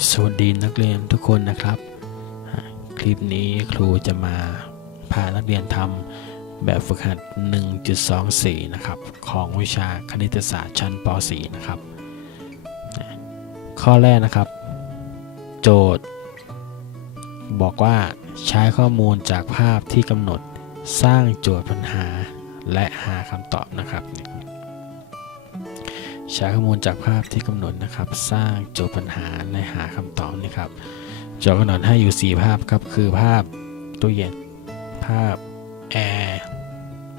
สวัสดีนักเรียนทุกคนนะครับ คลิปนี้ครูจะมาพานักเรียนทำแบบฝึกหัด 1.24 นะครับ ของวิชาคณิตศาสตร์ชั้นป .4 นะครับ ข้อแรกนะครับ โจทย์ บอกว่าใช้ข้อมูลจากภาพที่กำหนดสร้างโจทย์ปัญหาและหาคำตอบนะครับนี่ ใช้ข้อมูลจากภาพที่กำหนดนะครับ สร้างโจทย์ปัญหาและหาคำตอบนี่ครับโจทย์กำหนดให้อยู่ 4 ภาพครับ คือภาพตู้เย็น ภาพแอร์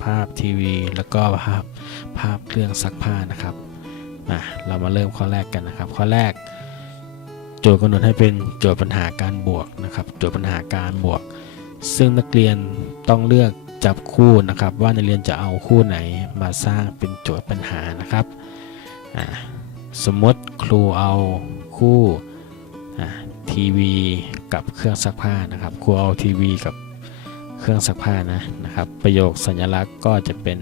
ภาพทีวี แล้วก็ภาพภาพเครื่องซักผ้านะครับมาเรามาเริ่มข้อแรกกันนะครับ ข้อแรก โจทย์กำหนดให้เป็นโจทย์ปัญหาการบวกนะครับ โจทย์ปัญหาการบวก ซึ่งนักเรียนต้องเลือกจับคู่นะครับ ว่านักเรียนจะเอาคู่ไหนมาสร้างเป็นโจทย์ปัญหานะครับ สมมติครูเอาคู่ทีวีกับเครื่องซักผ้านะครับครูเอาทีวีกับเครื่องซักผ้านะนะครับ ประโยคสัญลักษณ์ก็จะเป็น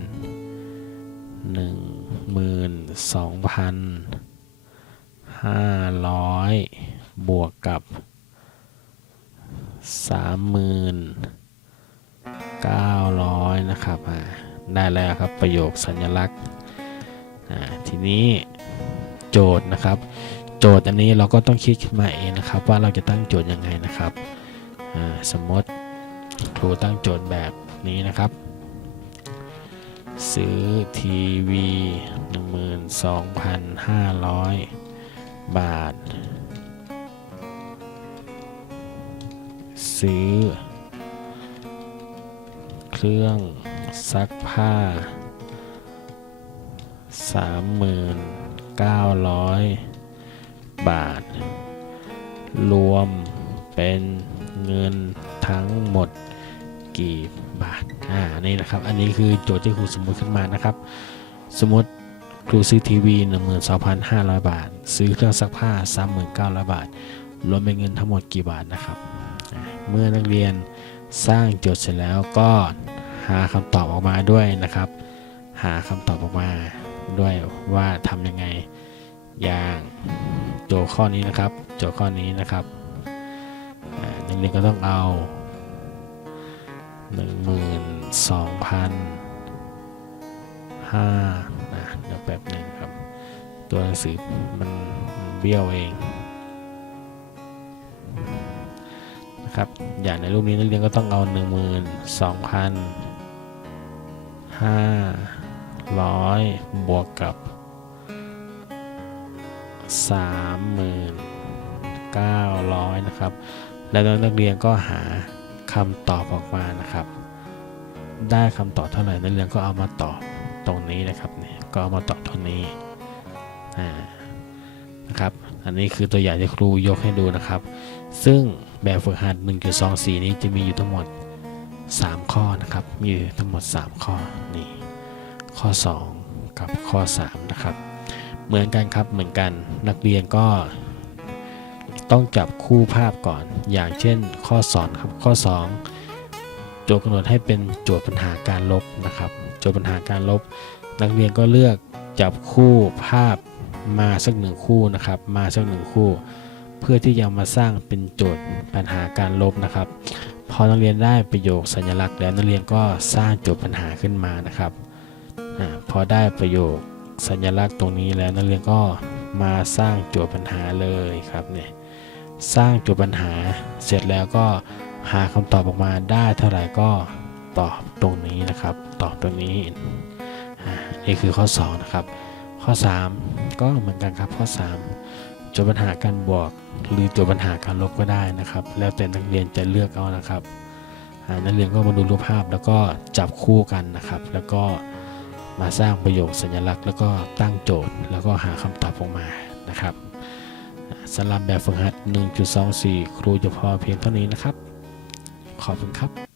12,500 บวกกับ 3,900 นะครับได้แล้วครับประโยคสัญลักษณ์ นี้โจทย์นะครับ โจทย์อันนี้เราก็ต้องคิดขึ้นมาเองนะครับ ว่าเราจะตั้งโจทย์ยังไงนะครับสมมติครูตั้งโจทย์แบบนี้นะครับ ซื้อทีวี12,500 บาท ซื้อ เครื่องซักผ้า 3,900 บาท รวมเป็นเงินทั้งหมดกี่บาท อ่า นี่นะครับ อันนี้คือโจทย์ที่ครูสมมติขึ้นมานะครับ สมมติครูซื้อทีวี 12,500 บาท ซื้อเครื่องซักผ้า 3,900 บาท รวมเป็นเงินทั้งหมดกี่บาทนะครับ เมื่อนักเรียนสร้างโจทย์เสร็จแล้วก็หาคำตอบออกมาด้วยนะครับ หาคำตอบออกมา ด้วยว่าทำยังไงอย่างโจทย์ข้อนี้นะครับ โจทย์ข้อนี้นะครับนักเรียนก็ต้องเอา 12,000ห้านะเดี๋ยวแป๊บหนึ่งครับ ตัวหนังสือมันเบี้ยวเองนะครับอย่างในรูปนี้นักเรียนก็ต้องเอา 12,000 500บวกกับ3,900นะครับ แล้วนักเรียนก็หาคำตอบออกมานะครับ ได้คำตอบเท่าไหร่นักเรียนก็เอามาตอบตรงนี้นะครับเนี่ยก็เอามาตอบตรงนี้นะครับ อันนี้คือตัวอย่างที่ครูยกให้ดูนะครับ ซึ่งแบบฝึกหัด 1.24 นี้จะมีอยู่ทั้งหมด 3 ข้อนะครับ มีทั้งหมด 3 ข้อนี่ ข้อ 2 กับข้อ 3 นะครับ เหมือนกันครับเหมือนกันนักเรียนก็ต้องจับคู่ภาพก่อน อย่างเช่น ข้อ2ครับข้อ 2 โจทย์กำหนดให้เป็นโจทย์ปัญหาการลบนะครับ โจทย์ปัญหาการลบ นักเรียนก็เลือกจับคู่ภาพมาสักหนึ่งคู่นะครับ มาสักหนึ่งคู่ เพื่อที่จะมาสร้างเป็นโจทย์ปัญหาการลบนะครับ พอนักเรียนได้ประโยคสัญลักษณ์แล้วนักเรียนก็สร้างโจทย์ปัญหาขึ้นมานะครับ อพอได้ประโยคสัญลักษณ์ตรงนี้แล้วนักเรียนก็มาสร้างโจทย์ปัญหาเลยครับเนี่ยสร้างโจทย์ปัญหาเสร็จแล้วก็หาคำตอบออกมาได้เท่าไหร่ก็ตอบตรงนี้นะครับ ตอบตรงนี้อ่านี่คือข้อ 2 นะครับ ข้อ 3 ก็เหมือนกันครับข้อ 3 โจทย์ปัญหาการบวก หรือโจทย์ปัญหาการลบก็ได้นะครับ แล้วแต่นักเรียนจะเลือกเอานะครับนักเรียนก็มาดูรูปภาพแล้วก็จับคู่กันนะครับ แล้วก็ มาสร้างประโยคสัญลักษณ์ แล้วก็ตั้งโจทย์ แล้วก็หาคำตอบออกมานะครับสลัมแบบฝึกหัด 1.24 ครูจะพอเพียงเท่านี้นะครับ ขอบคุณครับ